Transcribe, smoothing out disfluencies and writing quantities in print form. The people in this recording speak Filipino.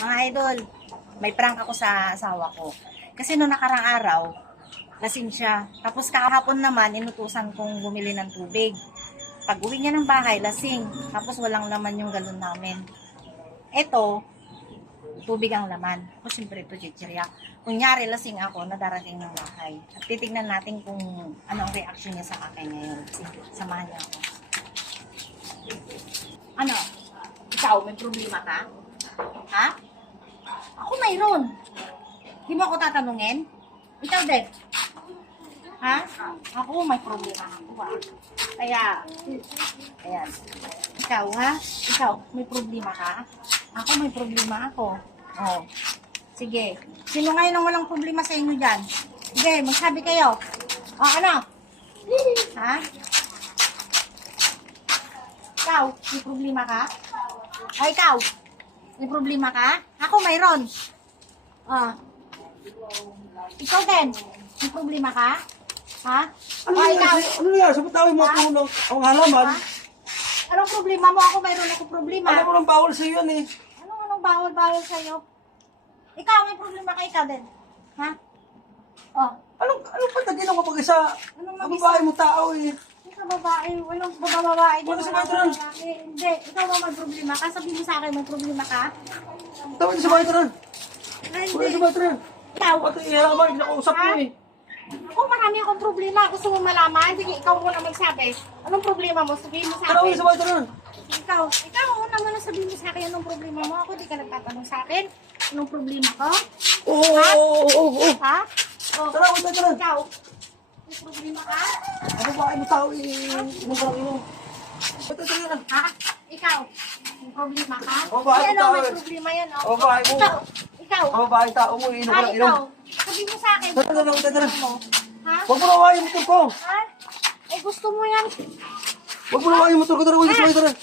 Mga idol, may prank ako sa asawa ko. Kasi noong nakarang araw, lasing siya. Tapos kahapon naman, inutusan kong bumili ng tubig. Pag uwi niya ng bahay, lasing. Tapos walang laman yung galon namin. Eto, tubig ang laman. O siyempre ito, chichirya. Kunyari, lasing ako na darating ng bahay. At titignan natin kung ano ang reaction niya sa akin ngayon. Sige, samahan niya ako. Ano? Ikaw, may problema ka? Ha? Ako mayroon. Di mo ako tatanungin? Ikaw din. Ha? Ako may problema ako ha. Kaya, ayan. Ikaw ha? Ikaw, may problema ka? Ako may problema ako. Oh. Sige. Sino ngayon ang walang problema sa inyo dyan? Sige, magsabi kayo. O, ano? Ha? Ikaw, may problema ka? Ay, ikaw, may problema ka? Ako mayroon. Oh. Ikaw din, may problema ka? Ha? Ano O, ikaw, Ano yan? Sa patawin mo ako ng ang halaman? ha? Anong problema mo? Ako mayroon ako problema. Alam mo ng bawal sa iyo yan eh. Anong bawal sa'yo? Ikaw, may problema ka, ikaw din. Ha? Oh. Anong patagin ako pag-isa? Anong Ang mag-isa? babae mo tao eh. Ikaw babae, walang babae. Wala sa bathroom. Hindi, ikaw ba may problema ka? Sabihin mo sa akin, may problema ka? Tawid sa bahay taran. Ay, Wala hindi. sa bahay taran. Ikaw, Pati ihalaman, kinakausap mo eh. ako marami akong problema. Gusto mo malaman? Sige, ikaw muna magsabi. Anong problema mo? Sabihin mo sa Tawid akin. sa bahay taran. Ikaw una muna sabihin mo sa akin anong problema mo. Ako di ka nagtatanong sa akin. Anong problema ko? Oo. Ha? O, Tara, huwag na taran. ikaw, may problema ka? Ang babae mo tao eh. Ano ba ino? Pati taran. Ha? Ikaw, may problema ka? O, bakit Ano, ikaw may eh? problema yan, oh. O babae mo. Ikaw, Ang babae tao mo eh. Ino ka ay, lang ino. ikaw, sabihin mo sa akin. Tara, anong tara. problema mo? Ha? Huwag mo nawain yung motor ko. Ha? Eh, gusto mo yan. Huwag mo nawain yung motor ko. Tara, huwag sa bahay taran.